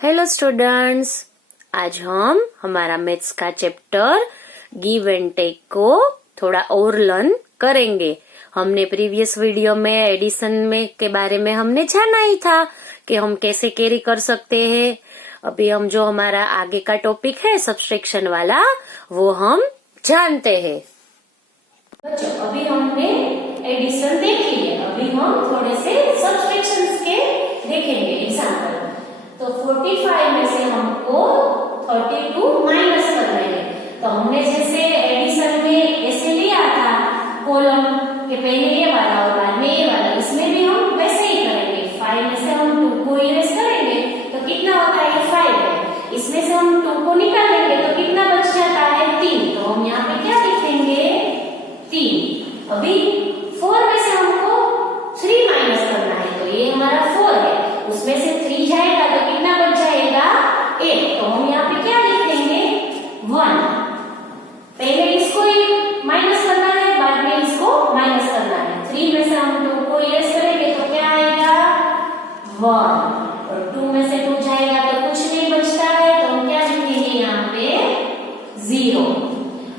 Hello students, आज हम हमारा मैथ्स का चैप्टर गिव एंड टेक को थोड़ा और लर्न करेंगे। हमने प्रीवियस वीडियो में एडिशन में के बारे में हमने जाना ही था कि हम कैसे कैरी कर सकते हैं। अभी हम जो हमारा आगे का टॉपिक है सब्सट्रैक्शन वाला, वो हम जानते हैं। बच्चों, अभी हमने एडिशन देखी है, अभी हम थोड़े से सब्सट्रैक्शन के देखेंगे एग्जाम्पल। तो 45 में से हमको 32 माइनस करना है। तो हमने जैसे एडिशन में ऐसे लिया था कॉलम के पहले ये वाला और बाद में ये वाला, इसमें भी हम वैसे ही करेंगे। 5 में से हम 2 को इरेज करेंगे तो कितना होता है, 5 है। इसमें से हम 2 को निकालेंगे तो कितना बच जाता है, 3। तो हम यहाँ पे क्या लिखेंगे, 3। अभी 4 में से हमको 3 माइनस करना है, तो ये हमारा 4 है, उसमें से 3 जाएगा तो कितना बच जाएगा, 8। तो हम यहाँ पे क्या लिखेंगे, 1। पहले इसको माइनस करना है, बाद में इसको माइनस करना है। 3 में से हम 2 को इरेज करेंगे तो क्या आएगा, 1। और 2 में से 2 जाएगा तो कुछ नहीं बचता है, तो हम क्या लिखेंगे यहाँ पे, 0।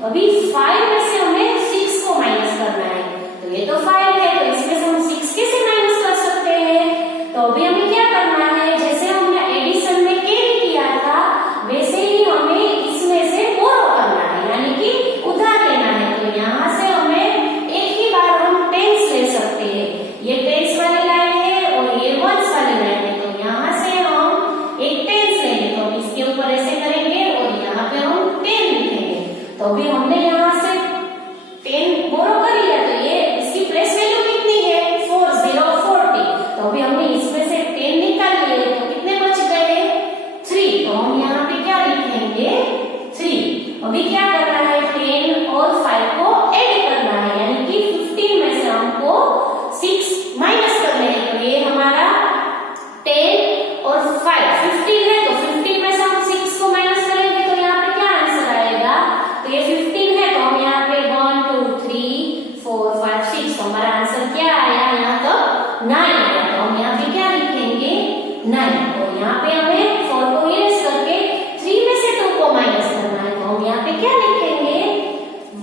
अभी 5 में से हमें 6 को माइनस करना है, तो ये तो 5 है, तो इसमें से हम 6 कैसे माइनस कर सकते हैं। तो अभी हमें क्या करना है, जैसे हमने एडिशन में कैरी किया था वैसे ही हमें इसमें से बोरो करना है, यानी कि उधार लेना है। तो यहाँ से हमें एक ही बार हम टेंस ले सकते हैं। ये टेंस वाली लाइन है और ये वंस वाली लाइन है, तो यहाँ से हम एक टेंस लेंगे, तो हम इसके ऊपर ऐसे करेंगे और यहाँ पे हम 10 लिखेंगे। तो अभी हमने यहाँ से 10 बोरो कर लिया, तो ये इसकी प्लेस वैल्यू कितनी है, 4040। तो अभी हमने इसमें से 10 निकाल लिए तो कितने बच गए, 3। तो हम यहाँ पे क्या लिखेंगे, 3। अभी क्या करना है, 10 और 5 को ऐड करना है, यानी कि 15 में से हमको 6 माइनस करने हैं। तो ये हमारा 10 और 5 15 है, तो 15 में से हम 6 को माइनस करेंगे तो यहाँ पे क्या आंसर आएगा, तो ये 15 है, तो हम यहाँ पे 1 2 3 4 5 6, तो हमारा आंसर क्या आया, यहाँ तो 9 आया। तो हम यहाँ पे क्या लिखेंगे, 9। और यहाँ पे हमें 4 को इरेज करके 3 में से 2 को माइनस करना है, तो हम यहाँ पे क्या लिखेंगे,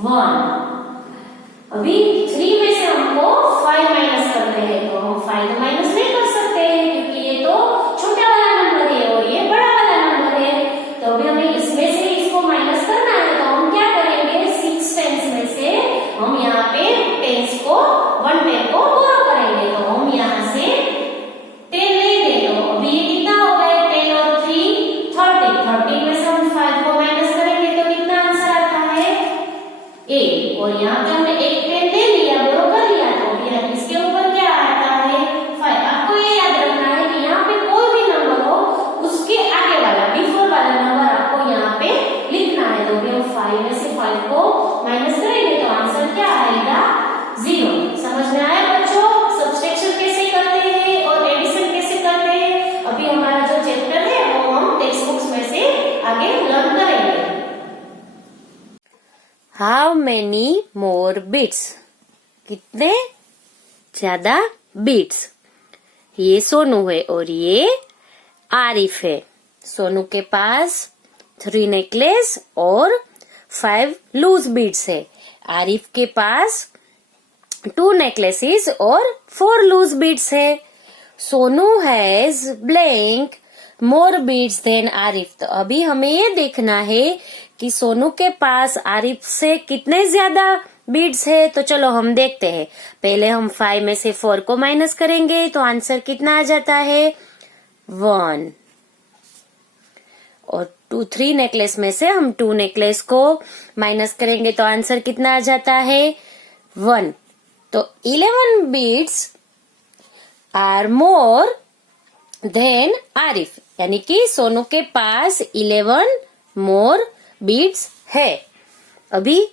1। अभी 3 में से हमको 5 माइनस करने हैं, तो हम 5 माइनस नहीं कर सकते हैं क्योंकि ये तो छोटा वाला नंबर है और ये बड़ा वाला नंबर है। तो अभी हमें इसमें से इसको माइनस करना है, तो हम क्या करेंगे, 6 टेंस में से हम यहाँ पे टेंस को 1 टेन को बोरो करेंगे। तो हम यहाँ से 10 लेंगे, तो अभी ये कितना हो गया, 10 और 3 30। 30 में से हम 5 को माइनस करेंगे तो कितना आंसर आता है, 8। और यहाँ पे हमने एक 10 ले लिया, बोरो कर लिया, तो फिर इसके ऊपर क्या आता है, 5। आपको ये याद रखना है कि यहाँ पे कोई भी नंबर हो उसके आगे वाला बिफोर वाला नंबर आपको यहाँ पे लिखना है। तो फिर 5 में से 5 को माइनस करेंगे तो आंसर क्या आएगा, 0। समझ में आया बच्चों, सब्सट्रैक्शन कैसे करते हैं और एडिशन कैसे करते हैं। अभी हमारा जो चैप्टर है वो हम टेक्स्ट बुक्स में से आगे लर्न करेंगे। हाउ मेनी मोर बीट्स, कितने ज्यादा बीट्स। ये सोनू है और ये आरिफ है। सोनू के पास 3 नेकलेस और 5 लूज बीट्स है। आरिफ के पास 2 नेकलेसेस और 4 लूज बीट्स है। Sonu has blank more beads than Arif. तो अभी हमें ये देखना है कि सोनू के पास आरिफ से कितने ज्यादा बीट्स है। तो चलो हम देखते हैं। पहले हम 5 में से 4 को माइनस करेंगे तो आंसर कितना आ जाता है, 1। और 3 नेकलेस में से हम 2 नेकलेस को माइनस करेंगे तो आंसर कितना आ जाता है, 1। तो 11 beads are more than Arif, यानी कि सोनू के पास 11 मोर बीट्स है। अभी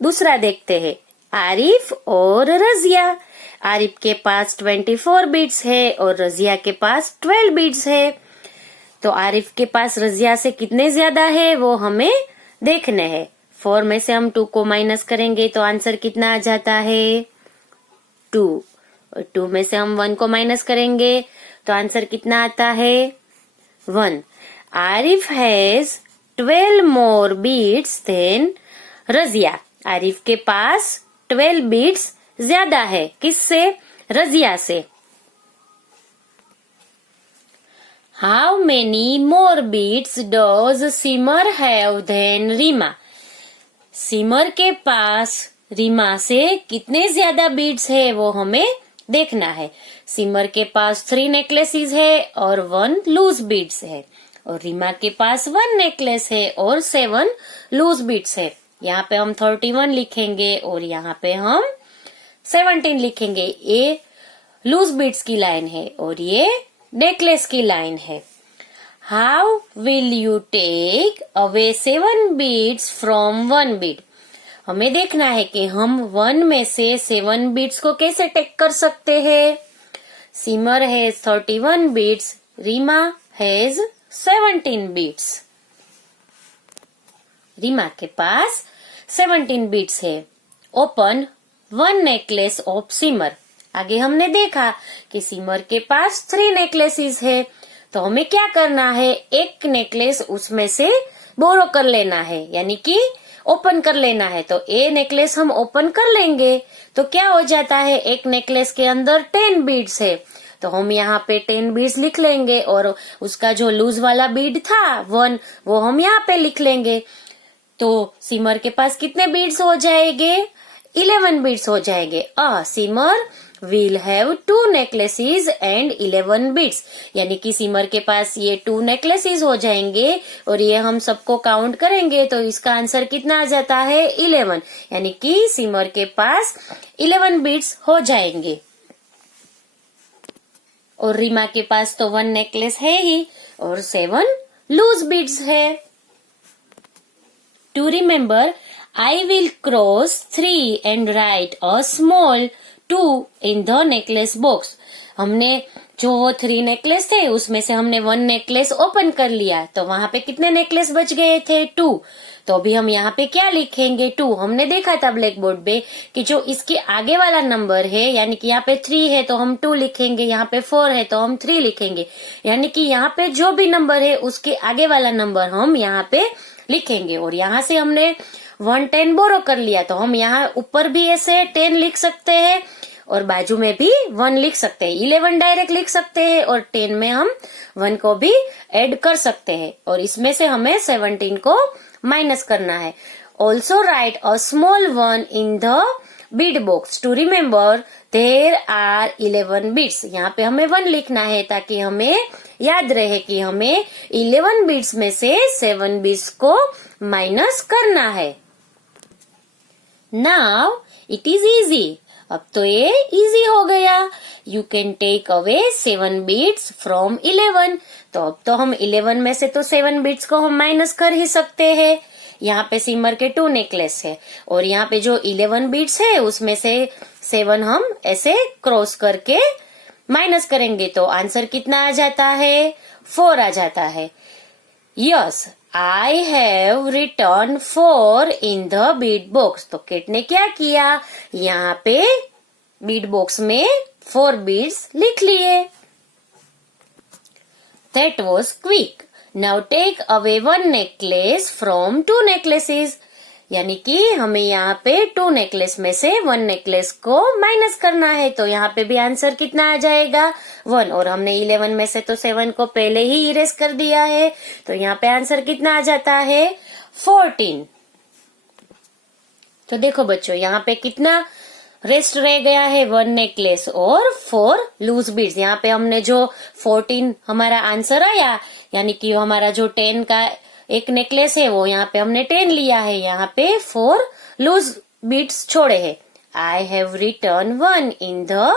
दूसरा देखते हैं, आरिफ और रजिया। आरिफ के पास 24 बीट्स है और रजिया के पास 12 बीट्स है। तो आरिफ के पास रजिया से कितने ज्यादा है वो हमें देखने हैं। 4 में से हम 2 को माइनस करेंगे तो आंसर कितना आ जाता है, 2। और 2 में से हम 1 को माइनस करेंगे तो आंसर कितना आता है, 1. Arif has 12 more beads than Razia. Arif के पास 12 बीड्स ज्यादा है. किससे? रजिया से. How many more beads does Simar have than Reema? सिमर के पास रीमा से कितने ज्यादा बीड्स है वो हमें देखना है. सिमर के पास 3 नेकलेसेस है और 1 लूज बीड्स है और रीमा के पास 1 नेकलेस है और 7 लूज बीड्स है. यहाँ पे हम 31 लिखेंगे और यहाँ पे हम 17 लिखेंगे. ये लूज बीड्स की लाइन है और ये नेकलेस की लाइन है. How will you take away 7 beads from 1 bead? हमें देखना है कि हम 1 में से 7 बीड्स को कैसे टेक कर सकते हैं. Simar has 31 beads, Reema has 17 beads. Reema के पास 17 बीड्स है. Open 1 necklace of Simar. आगे हमने देखा कि सिमर के पास 3 नेकलेसेस है तो हमें क्या करना है, एक नेकलेस उसमें से बोरो कर लेना है, यानी कि ओपन कर लेना है. तो ये नेकलेस हम ओपन कर लेंगे तो क्या हो जाता है, एक नेकलेस के अंदर 10 बीड्स है तो हम यहाँ पे 10 बीड्स लिख लेंगे और उसका जो लूज वाला बीड था 1 वो हम यहाँ पे लिख लेंगे. तो सिमर के पास कितने बीड्स हो जाएंगे? 11 बीड्स हो जाएंगे. Simar will have 2 necklaces and 11 beads, यानी कि सिमर के पास ये 2 नेकलेसेस हो जाएंगे और ये हम सबको काउंट करेंगे तो इसका आंसर कितना आ जाता है? 11, यानी कि सिमर के पास 11 बीड्स हो जाएंगे. और रीमा के पास तो 1 नेकलेस है ही और 7 लूज बीड्स है. To remember, I will cross 3 and write a small 2 in the necklace box. हमने जो वो 3 नेकलेस थे उसमें से हमने 1 नेकलेस ओपन कर लिया तो वहां पे कितने नेकलेस बच गए थे? 2. तो अभी हम यहाँ पे क्या लिखेंगे? 2. हमने देखा था ब्लैक बोर्ड पे कि जो इसके आगे वाला नंबर है, यानी कि यहाँ पे 3 है तो हम 2 लिखेंगे, यहाँ पे 4 है तो हम 3 लिखेंगे, यानी कि यहाँ पे जो भी नंबर है उसके आगे वाला नंबर हम यहाँ पे लिखेंगे. और यहाँ से हमने 1 10 बोरो कर लिया तो हम यहाँ ऊपर भी ऐसे 10 लिख सकते हैं और बाजू में भी 1 लिख सकते हैं. 11 डायरेक्ट लिख सकते हैं और 10 में हम 1 को भी ऐड कर सकते हैं और इसमें से हमें 17 को माइनस करना है. Also write a small 1 in the bead box to remember there are 11 beads. यहाँ पे हमें 1 लिखना है ताकि हमें याद रहे कि हमें 11 बीड्स में से 7 बीड्स को माइनस करना है. Now it is easy. अब तो ये इजी हो गया. You can take away 7 beads from 11. तो अब तो हम 11 में से तो 7 बीड्स को हम माइनस कर ही सकते हैं. यहाँ पे सिमर के 2 नेकलेस है और यहाँ पे जो 11 बीड्स है उसमें से 7 हम ऐसे क्रॉस करके माइनस करेंगे तो आंसर कितना आ जाता है? 4 आ जाता है. Yes, I have return 4 in the bead box. तो किट ने क्या किया? यहाँ पे बीड बॉक्स में 4 बीड्स लिख लिए. That was quick. Now take away 1 necklace from 2 necklaces. यानी कि हमें यहाँ पे 2 नेकलेस में से 1 नेकलेस को माइनस करना है तो यहाँ पे भी आंसर कितना आ जाएगा? 1. और हमने 11 में से तो 7 को पहले ही इरेज कर दिया है तो यहाँ पे आंसर कितना आ जाता है? 14. तो देखो बच्चों यहाँ पे कितना रेस्ट रह गया है? 1 नेकलेस और 4 लूज बीड्स. यहाँ पे हमने जो 14 हमारा आंसर आया, यानी कि हमारा जो 10 का एक नेकलेस है वो यहाँ पे हमने 10 लिया है, यहाँ पे 4 लूज बीड्स छोड़े हैं. I have return 1 in the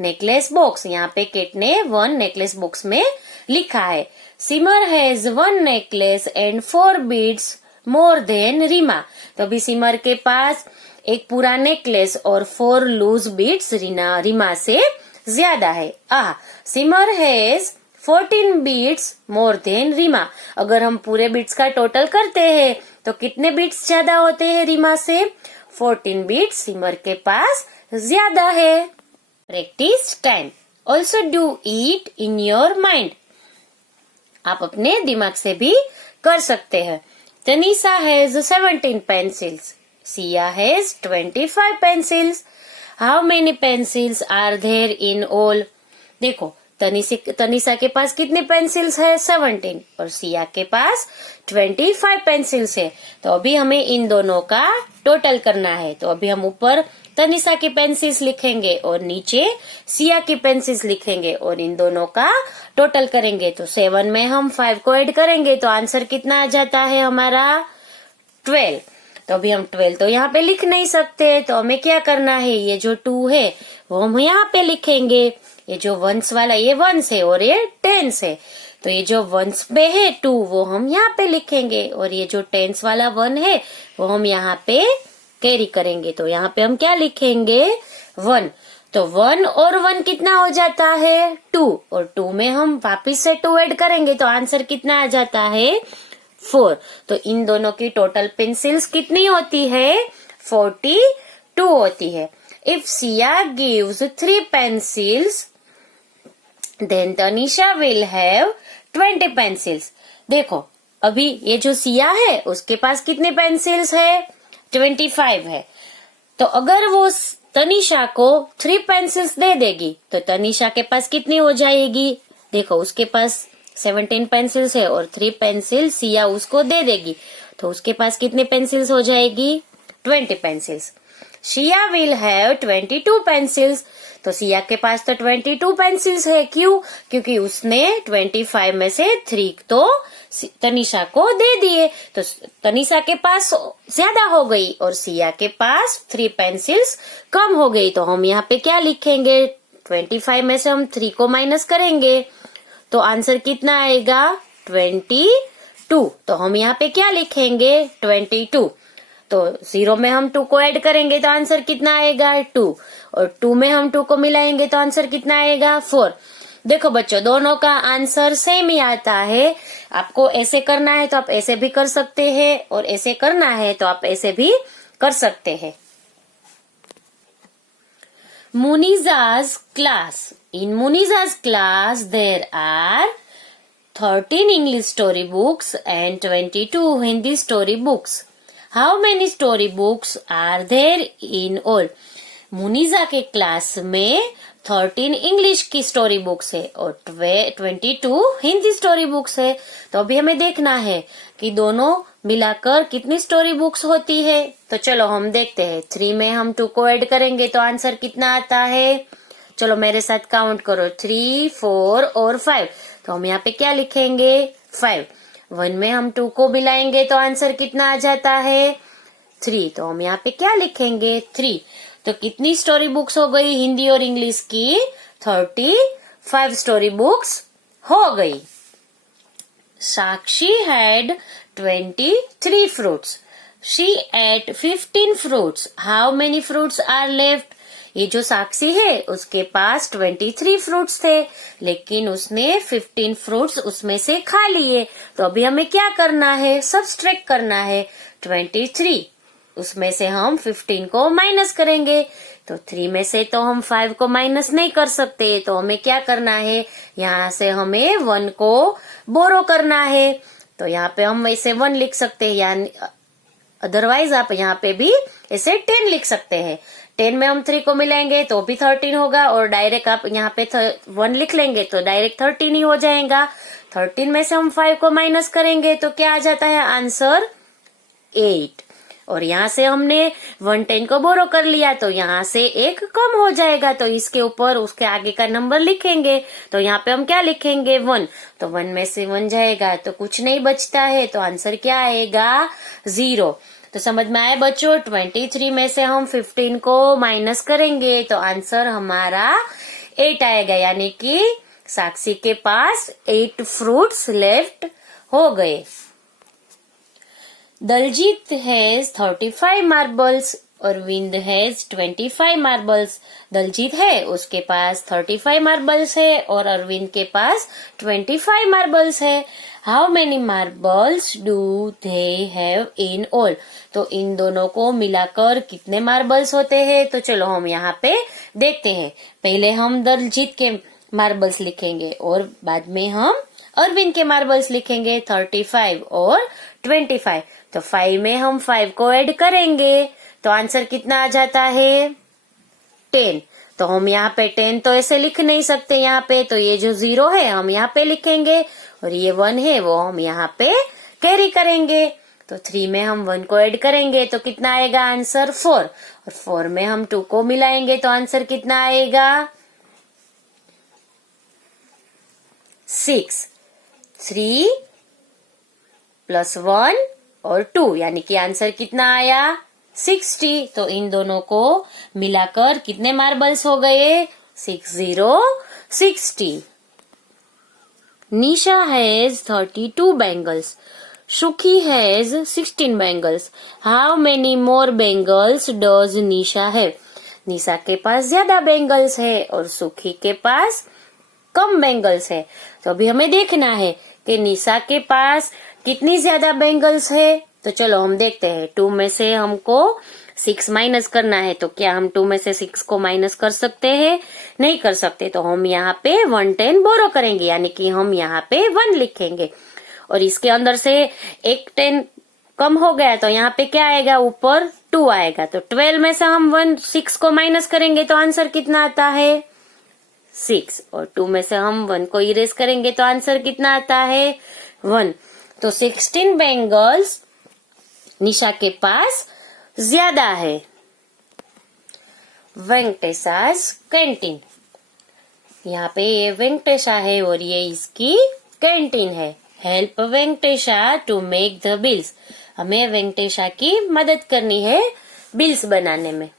necklace box. यहाँ पे किट ने 1 नेकलेस बॉक्स में लिखा है. Simar has 1 necklace and 4 beads more than Reema. तो अभी सिमर के पास एक पूरा नेकलेस और 4 लूज बीड्स रीमा से ज्यादा है. Simar has 14 beads more than Reema. अगर हम पूरे बीड्स का टोटल करते हैं तो कितने बीड्स ज्यादा होते हैं रीमा से? 14 बीड्स सिमर के पास ज्यादा है. Practice time. Also do it in your mind. आप अपने दिमाग से भी कर सकते हैं। Tanisha has 17 pencils, Siya has 25 pencils. How many pencils are there in all? देखो तनीषा के पास कितनी पेंसिल्स है? 17 और सिया के पास 25 पेंसिल्स है। तो अभी हमें इन दोनों का टोटल करना है। तो अभी हम ऊपर तनीषा की पेंसिल्स लिखेंगे और नीचे सिया की पेंसिल्स लिखेंगे और इन दोनों का टोटल करेंगे। तो 7 में हम 5 को ऐड करेंगे तो आंसर कितना आ जाता है हमारा? 12। तो अभी हम 12 तो यहाँ पे लिख नहीं सकते, तो हमें क्या करना है? ये जो 2 है वो हम यहाँ पे लिखेंगे। ये जो वंस वाला ये वंस है और ये टेंस है, तो ये जो वंस पे है 2 वो हम यहाँ पे लिखेंगे और ये जो टेंस वाला 1 है वो हम यहाँ पे कैरी करेंगे। तो यहाँ पे हम क्या लिखेंगे? 1। तो 1 और 1 कितना हो जाता है? 2 और 2 में हम वापिस से 2 ऐड करेंगे तो आंसर कितना आ जाता है? 4। तो इन दोनों की टोटल पेंसिल्स कितनी होती है? 42 होती है। If Siya gives 3 pencils then Tanisha will have 20 pencils. देखो अभी ये जो सिया है उसके पास कितने पेंसिल्स है? 25 है। तो अगर वो तनीषा को 3 पेंसिल्स दे देगी तो तनीषा के पास कितनी हो जाएगी? देखो उसके पास 17 पेंसिल्स है और 3 पेंसिल सिया उसको दे देगी तो उसके पास कितने पेंसिल्स हो जाएगी? 20 pencils. Siya will have 22 pencils. तो सिया के पास तो 22 पेंसिल्स है। क्यों? क्योंकि उसने 25 में से 3 तो तनीषा को दे दिए, तो तनीषा के पास ज्यादा हो गई और सिया के पास 3 पेंसिल्स कम हो गई। तो हम यहाँ पे क्या लिखेंगे? 25 में से हम 3 को माइनस करेंगे तो आंसर कितना आएगा? 22। तो हम यहाँ पे क्या लिखेंगे? 22। तो 0 में हम 2 को ऐड करेंगे तो आंसर कितना आएगा? 2 और 2 में हम 2 को मिलाएंगे तो आंसर कितना आएगा? 4। देखो बच्चों दोनों का आंसर सेम ही आता है। आपको ऐसे करना है तो आप ऐसे भी कर सकते हैं और ऐसे करना है तो आप ऐसे भी कर सकते हैं। Muniza's class. In Muniza's class there are 13 English story books and 22 Hindi story books. How many story books are there in all? Muniza के क्लास में 13 इंग्लिश की स्टोरी बुक्स है और 22 हिंदी स्टोरी बुक्स है। तो अभी हमें देखना है कि दोनों मिलाकर कितनी स्टोरी बुक्स होती है। तो चलो हम देखते हैं। 3 में हम 2 को ऐड करेंगे तो आंसर कितना आता है? चलो मेरे साथ काउंट करो। 3, 4 और 5। तो हम यहाँ पे क्या लिखेंगे? 5। 1 में हम 2 को मिलाएंगे तो आंसर कितना आ जाता है? 3। तो हम यहाँ पे क्या लिखेंगे? 3। तो कितनी स्टोरी बुक्स हो गई हिंदी और इंग्लिश की? 35 स्टोरी बुक्स हो गई। साक्षी had 23 fruits. She ate 15 fruits. How many fruits are left? ये जो साक्षी है उसके पास 23 फ्रूट्स थे लेकिन उसने 15 फ्रूट्स उसमें से खा लिए। तो अभी हमें क्या करना है? सब्सट्रैक्ट करना है। 23 उसमें से हम 15 को माइनस करेंगे। तो 3 में से तो हम 5 को माइनस नहीं कर सकते, तो हमें क्या करना है? यहाँ से हमें 1 को बोरो करना है। तो यहाँ पे हम ऐसे 1 लिख सकते हैं, यानी अदरवाइज आप यहाँ पे भी ऐसे 10 लिख सकते हैं। 10 में हम 3 को मिलाएंगे तो भी 13 होगा और डायरेक्ट आप यहाँ पे 1 लिख लेंगे तो डायरेक्ट 13 ही हो जाएगा। 13 में से हम 5 को माइनस करेंगे तो क्या आ जाता है? आंसर 8। और यहाँ से हमने 110 को बोरो कर लिया तो यहाँ से 1 कम हो जाएगा, तो इसके ऊपर उसके आगे का नंबर लिखेंगे। तो यहाँ पे हम क्या लिखेंगे? 1। तो 1 में से 1 जाएगा तो कुछ नहीं बचता है, तो आंसर क्या आएगा? 0। तो समझ में आया बच्चों? 23 में से हम 15 को माइनस करेंगे तो आंसर हमारा 8 आएगा, यानी कि साक्षी के पास 8 फ्रूट्स लेफ्ट हो गए। Daljeet has 35 marbles, Arvind has 25 marbles. Daljeet है उसके पास 35 मार्बल्स है और अरविंद के पास 25 मार्बल्स है। How many marbles do they have in all? तो इन दोनों को मिलाकर कितने मार्बल्स होते हैं? तो चलो हम यहाँ पे देखते हैं। पहले हम दलजीत के मार्बल्स लिखेंगे और बाद में हम अरविंद के मार्बल्स लिखेंगे 35 और 25। तो 5 में हम 5 को ऐड करेंगे तो आंसर कितना आ जाता है 10। तो हम यहाँ पे 10 तो ऐसे लिख नहीं सकते यहाँ पे, तो ये जो 0 है हम यहाँ पे लिखेंगे और ये 1 है वो हम यहाँ पे कैरी करेंगे। तो 3 में हम 1 को ऐड करेंगे तो कितना आएगा आंसर 4, और 4 में हम 2 को मिलाएंगे तो आंसर कितना आएगा 6। 3 प्लस 1 और 2 यानी कि आंसर कितना आया 60। तो इन दोनों को मिलाकर कितने मार्बल्स हो गए 60। Nisha has 32 bangles, Shuki has 16 bangles, how many more bangles does Nisha have. Nisha के पास ज्यादा बैंगल्स है और सुखी के पास कम बैंगल्स है। तो अभी हमें देखना है कि निशा के पास कितनी ज्यादा बैंगल्स है। तो चलो हम देखते हैं। 2 में से हमको 6 माइनस करना है, तो क्या हम 2 में से 6 को माइनस कर सकते हैं? नहीं कर सकते। तो हम यहाँ पे 110 बोरो करेंगे, यानी कि हम यहाँ पे 1 लिखेंगे और इसके अंदर से एक 10 कम हो गया तो यहाँ पे क्या आएगा ऊपर 2 आएगा। तो 12 में से हम 6 को माइनस करेंगे तो आंसर कितना आता है 6, और 2 में से हम 1 को इरेज करेंगे तो आंसर कितना आता है 1। तो 16 बैंगल्स निशा के पास ज्यादा है। वेंकटेशास कैंटीन, यहाँ पे ये वेंकटेशा है और ये इसकी कैंटीन है। Help Venkatesha to make the bills, हमें वेंकटेशा की मदद करनी है बिल्स बनाने में।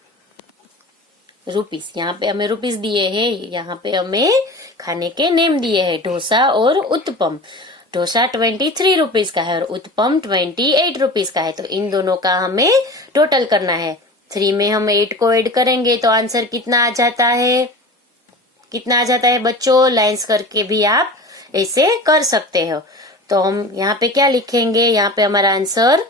रुपीस, यहाँ पे हमें रुपीस दिए हैं, यहाँ पे हमें खाने के नेम दिए हैं डोसा और उत्तपम। डोसा 23 रुपीस का है और उत्तपम 28 रुपीस का है। तो इन दोनों का हमें टोटल करना है। 3 में हम 8 को ऐड करेंगे तो आंसर कितना आ जाता है, कितना आ जाता है बच्चों? लाइंस करके भी आप ऐसे कर सकते हो। तो हम यहाँ पे क्या लिखेंगे, यहाँ पे हमारा आंसर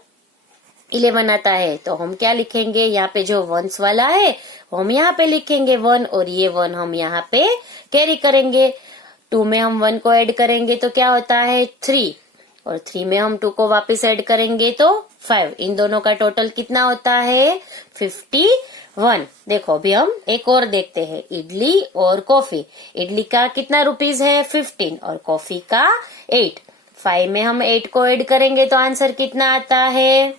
11 आता है। तो हम क्या लिखेंगे, यहाँ पे जो वंस वाला है वो हम यहाँ पे लिखेंगे 1, और ये 1 हम यहाँ पे कैरी करेंगे। 2 में हम 1 को ऐड करेंगे तो क्या होता है 3, और 3 में हम 2 को वापस ऐड करेंगे तो 5। इन दोनों का टोटल कितना होता है 51। देखो अभी हम एक और देखते हैं, इडली और कॉफी। इडली का कितना रुपीस है 15 और कॉफी का 8। 5 में हम 8 को ऐड करेंगे तो आंसर कितना आता है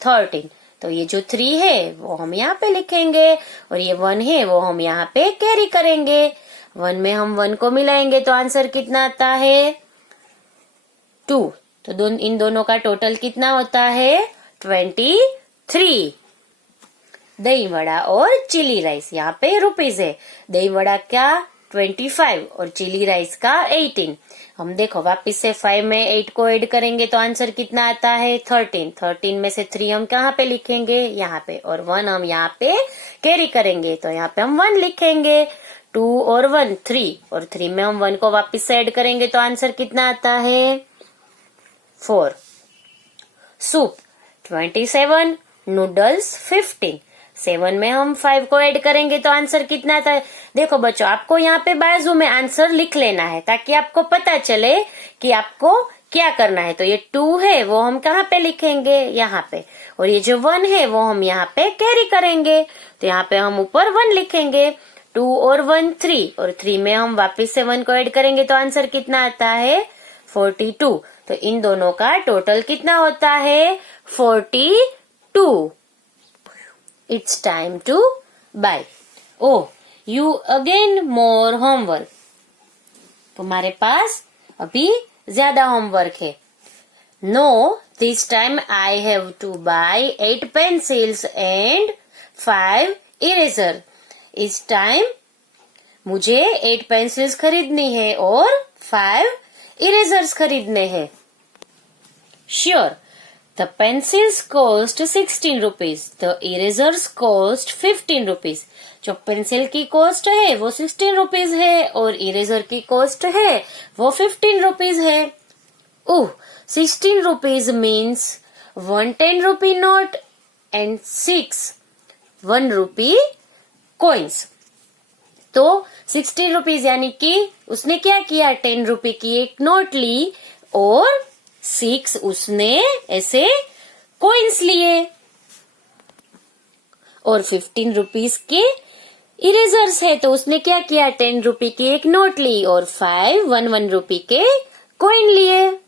13। तो ये जो 3 है वो हम यहाँ पे लिखेंगे और ये 1 है वो हम यहाँ पे कैरी करेंगे। 1 में हम 1 को मिलाएंगे तो आंसर कितना आता है 2। तो इन दोनों का टोटल कितना होता है 23। दही वड़ा और चिली राइस, यहाँ पे रुपीस है। दही वड़ा का 25 और चिली राइस का 18। हम देखो वापिस से 5 में 8 को ऐड करेंगे तो आंसर कितना आता है 13। 13 में से 3 हम कहाँ पे लिखेंगे यहाँ पे, और 1 हम यहाँ पे कैरी करेंगे तो यहाँ पे हम 1 लिखेंगे। 2 और 1 3, और 3 में हम 1 को वापिस से ऐड करेंगे तो आंसर कितना आता है 4। Soup 27, noodles 15। 7 में हम 5 को ऐड करेंगे तो आंसर कितना आता है। देखो बच्चों आपको यहाँ पे बाजू में आंसर लिख लेना है ताकि आपको पता चले कि आपको क्या करना है। तो ये 2 है वो हम कहाँ पे लिखेंगे यहाँ पे, और ये जो 1 है वो हम यहाँ पे कैरी करेंगे तो यहाँ पे हम ऊपर 1 लिखेंगे। 2 और 1 3, और 3 में हम वापिस से 1 को ऐड करेंगे तो आंसर कितना आता है 42। तो इन दोनों का टोटल कितना होता है 42। It's time to buy. Oh, you again more homework. तुम्हारे पास अभी ज्यादा होमवर्क है। No, this time I have to buy 8 pencils and 5 eraser. इस टाइम मुझे 8 पेंसिल्स खरीदनी है और 5 इरेजर्स खरीदने हैं। Sure. The pencils cost 16 rupees. The erasers cost 15 rupees. जो पेंसिल की कॉस्ट है वो 16 रुपीज है और इरेजर की कॉस्ट है वो 15 रुपीज है। ओह, 16 rupees means 1 10 rupee note and 6 1 rupee coins. तो 16 रुपीज यानी कि उसने क्या किया, 10 रुपए की एक नोट ली और 6 उसने ऐसे कॉइन्स लिए। और 15 रुपीज के इरेजर्स है, तो उसने क्या किया, 10 रुपए की एक नोट ली और 5 1 रुपए के कॉइन लिए।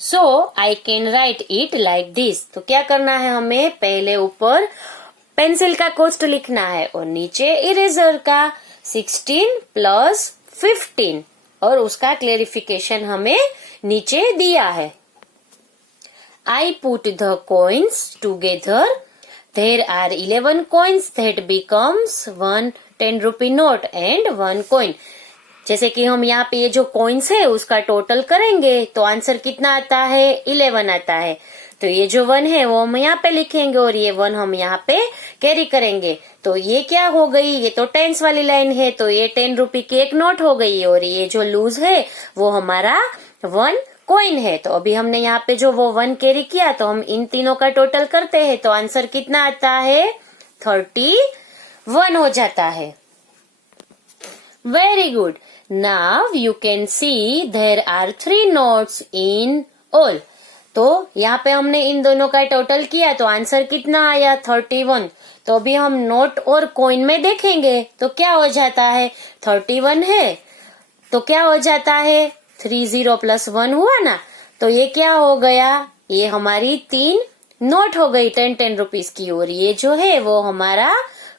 So I can write it like this. तो क्या करना है हमें, पहले ऊपर पेंसिल का कॉस्ट लिखना है और नीचे इरेजर का 16 प्लस 15 और उसका क्लेरिफिकेशन हमें नीचे दिया है। I put the coins together. There are 11 coins that becomes 1 10 rupee note and 1 coin. जैसे कि हम यहाँ पे ये जो coins है उसका टोटल करेंगे तो आंसर कितना आता है, 11 आता है। तो ये जो 1 है वो हम यहाँ पे लिखेंगे और ये 1 हम यहाँ पे कैरी करेंगे। तो ये क्या हो गई, ये तो टेंस वाली लाइन है, तो ये 10 रुपए की एक नोट हो गई और ये जो लूज है वो हमारा 1 कॉइन है। तो अभी हमने यहाँ पे जो वो 1 कैरी किया तो हम इन तीनों का टोटल करते हैं तो आंसर कितना आता है, 31 हो जाता है। Very good. Now you can see there are 3 notes in all. तो यहाँ पे हमने इन दोनों का टोटल किया तो आंसर कितना आया, 31। तो अभी हम नोट और कॉइन में देखेंगे तो क्या हो जाता है, 31 है तो क्या हो जाता है, 30 प्लस 1 हुआ ना, तो ये क्या हो गया, ये हमारी 3 नोट हो गई 10 रुपीज की और ये जो है वो हमारा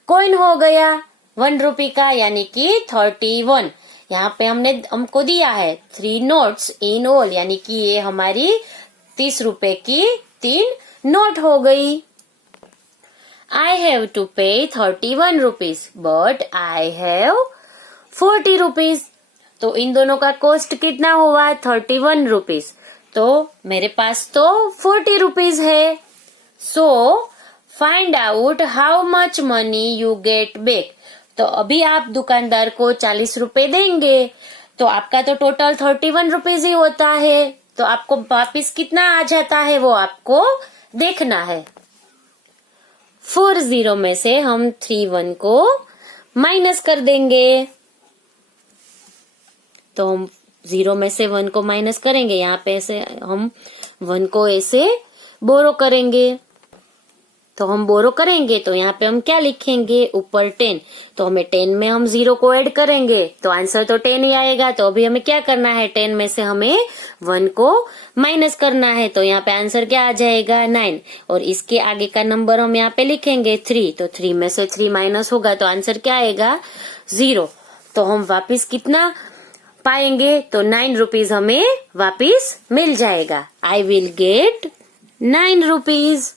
कॉइन हो गया 1 रुपए का यानी कि 31। यहाँ पे हमको दिया है 3 नोट्स इन ऑल यानी कि ये हमारी 30 रुपए की 3 नोट हो गई। I have to pay 31 rupees but I have 40 rupees। तो इन दोनों का कॉस्ट कितना हुआ, 31 रुपीज। तो मेरे पास तो 40 रुपीज है। So find out how much money you get back. तो अभी आप दुकानदार को 40 रुपए देंगे तो आपका तो टोटल 31 रुपीज ही होता है, तो आपको वापिस कितना आ जाता है वो आपको देखना है। 4 0 में से हम 3 1 को माइनस कर देंगे। तो हम 0 में से 1 को माइनस करेंगे, यहाँ पे ऐसे हम 1 को ऐसे बोरो करेंगे। तो हम बोरो करेंगे तो यहाँ पे हम क्या लिखेंगे, ऊपर 10। तो हमें 10 में हम 0 को ऐड करेंगे तो आंसर तो 10 ही आएगा। तो अभी हमें क्या करना है, 10 में से हमें 1 को माइनस करना है। तो यहाँ पे आंसर क्या आ जाएगा, 9। और इसके आगे का नंबर हम यहाँ पे लिखेंगे 3। तो 3 में से 3 माइनस होगा तो आंसर क्या आएगा, 0। तो हम वापिस कितना पाएंगे, तो 9 रुपीज हमें वापिस मिल जाएगा। I will get 9 rupees.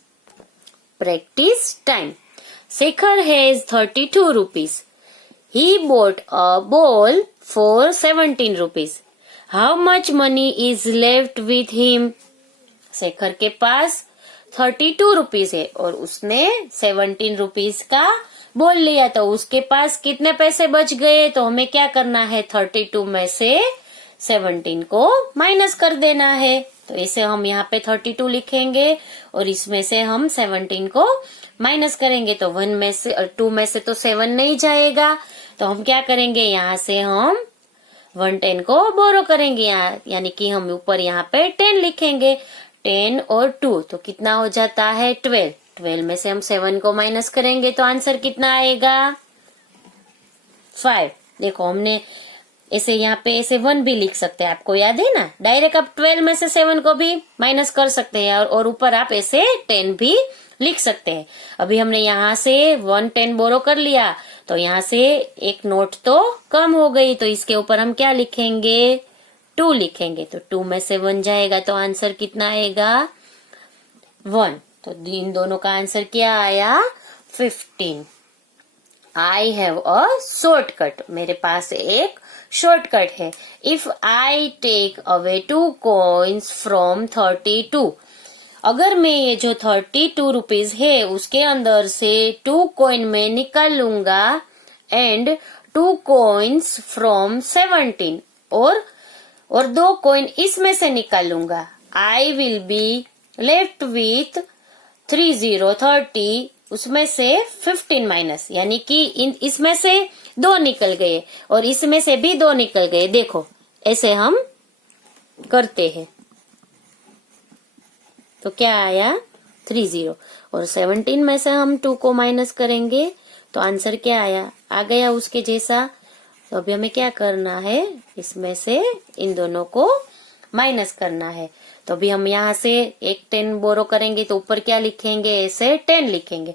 Practice time. Shekhar has 32 rupees. He bought a ball for 17 rupees. How much money is left with him? Shekhar के पास 32 रुपीज है और उसने 17 रुपीज का बॉल लिया, तो उसके पास कितने पैसे बच गए। तो हमें क्या करना है, 32 में से 17 को माइनस कर देना है। तो इसे हम यहाँ पे 32 लिखेंगे और इसमें से हम 17 को माइनस करेंगे। तो 1 में से और 2 में से तो 7 नहीं जाएगा, तो हम क्या करेंगे, यहाँ से हम 110 को बोरो करेंगे यानी कि हम ऊपर यहाँ पे 10 लिखेंगे। 10 और 2 तो कितना हो जाता है, 12। 12 में से हम 7 को माइनस करेंगे तो आंसर कितना आएगा, 5। देखो हमने ऐसे यहाँ पे ऐसे 1 भी लिख सकते हैं, आपको याद है ना। डायरेक्ट आप 12 में से 7 को भी माइनस कर सकते हैं और ऊपर आप ऐसे 10 भी लिख सकते हैं। अभी हमने यहाँ से 110 बोरो कर लिया तो यहाँ से एक नोट तो कम हो गई, तो इसके ऊपर हम क्या लिखेंगे, 2 लिखेंगे। तो 2 में से 1 जाएगा तो आंसर कितना आएगा, 1। तो इन दोनों का आंसर क्या आया, 15। I have a shortcut. मेरे पास एक शॉर्टकट है। If I take away 2 coins from 32, अगर मैं ये जो 32 रुपीज है उसके अंदर से 2 कॉइन में निकाल लूंगा एंड 2 coins फ्रॉम 17 और 2 कॉइन इसमें से निकाल लूंगा, I will be left with 30 उसमें से 15 माइनस, यानी कि इसमें से 2 निकल गए और इसमें से भी 2 निकल गए। देखो ऐसे हम करते हैं तो क्या आया 30 और 17 में से हम 2 को माइनस करेंगे तो आंसर क्या आया, आ गया उसके जैसा। तो अभी हमें क्या करना है, इसमें से इन दोनों को माइनस करना है। तो अभी हम यहाँ से एक 10 बोरो करेंगे तो ऊपर क्या लिखेंगे, ऐसे 10 लिखेंगे।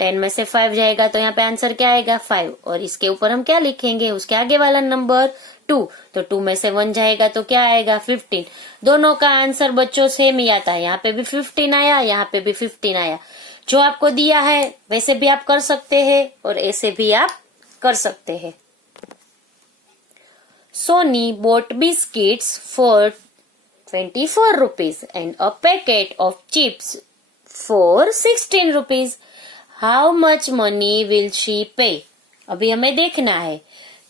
10 में से 5 जाएगा तो यहाँ पे आंसर क्या आएगा 5 और इसके ऊपर हम क्या लिखेंगे, उसके आगे वाला नंबर 2। तो 2 में से 1 जाएगा तो क्या आएगा 15। दोनों का आंसर बच्चों सेम ही आता है, यहाँ पे भी 15 आया, यहाँ पे भी 15 आया। जो आपको दिया है वैसे भी आप कर सकते हैं और ऐसे भी आप कर सकते हैं। Sony bought biscuits for 24 rupees and a packet of chips for 16 rupees. How much money will she pay? अभी हमें देखना है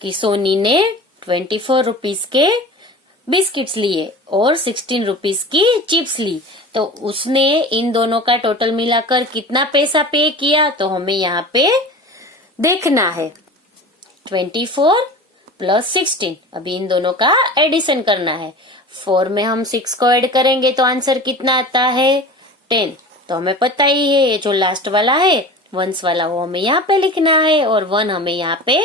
कि सोनी ने 24 रुपीज के बिस्किट्स लिए और 16 रुपीज की चिप्स ली, तो उसने इन दोनों का टोटल मिलाकर कितना पैसा पे किया, तो हमें यहाँ पे देखना है। 24 प्लस 16, अभी इन दोनों का एडिशन करना है। 4 में हम 6 को ऐड करेंगे तो आंसर कितना आता है 10। तो हमें पता ही है ये जो लास्ट वाला है वंस वाला वो हमें यहाँ पे लिखना है और 1 हमें यहाँ पे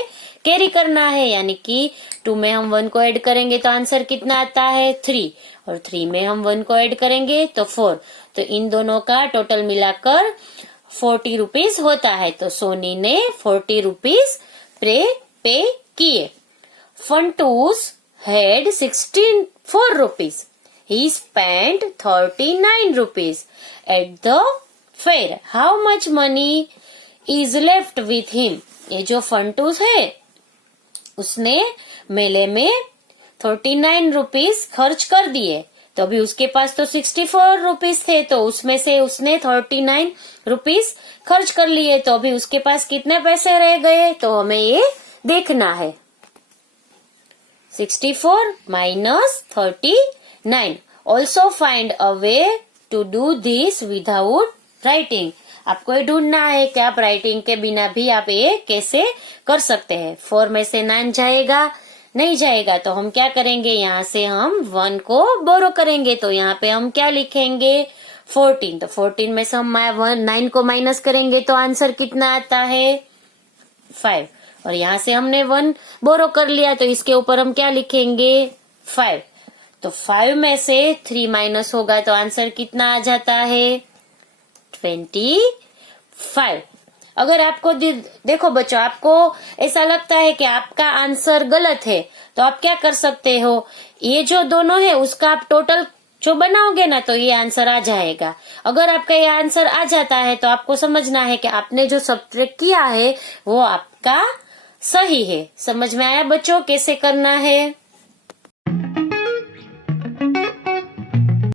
कैरी करना है, यानी कि 2 में हम 1 को ऐड करेंगे तो आंसर कितना आता है 3 और 3 में हम 1 को ऐड करेंगे तो 4। तो इन दोनों का टोटल मिलाकर 40 रुपीज होता है। तो सोनी ने 40 रुपीज पे किए। Funtus had 64 rupees. He spent 39 rupees at the fair. How much money is left with him? ये जो फंटूस है उसने मेले में 39 रुपीज खर्च कर दिए, तो अभी उसके पास तो 64 रुपीज थे, तो उसमें से उसने 39 रुपीज खर्च कर लिए, तो अभी उसके पास कितने पैसे रह गए, तो हमें ये देखना है। 64 minus 39. Also find a way to do this without writing. आपको ये ढूंढना है कि आप राइटिंग के बिना भी आप ये कैसे कर सकते हैं। 4 में से 9 जाएगा, नहीं जाएगा, तो हम क्या करेंगे, यहाँ से हम 1 को बोरो करेंगे, तो यहाँ पे हम क्या लिखेंगे 14। तो 14 में से हम 9 को माइनस करेंगे तो आंसर कितना आता है 5 और यहाँ से हमने 1 बोरो कर लिया तो इसके ऊपर हम क्या लिखेंगे 5। तो 5 में से 3 माइनस होगा तो आंसर कितना आ जाता है 25। अगर आपको देखो बच्चों, आपको ऐसा लगता है कि आपका आंसर गलत है तो आप क्या कर सकते हो, ये जो दोनों है उसका आप टोटल जो बनाओगे ना तो ये आंसर आ जाएगा। अगर आपका ये आंसर आ जाता है तो आपको समझना है कि आपने जो सब्ट्रैक्ट किया है वो आपका सही है। समझ में आया बच्चों कैसे करना है।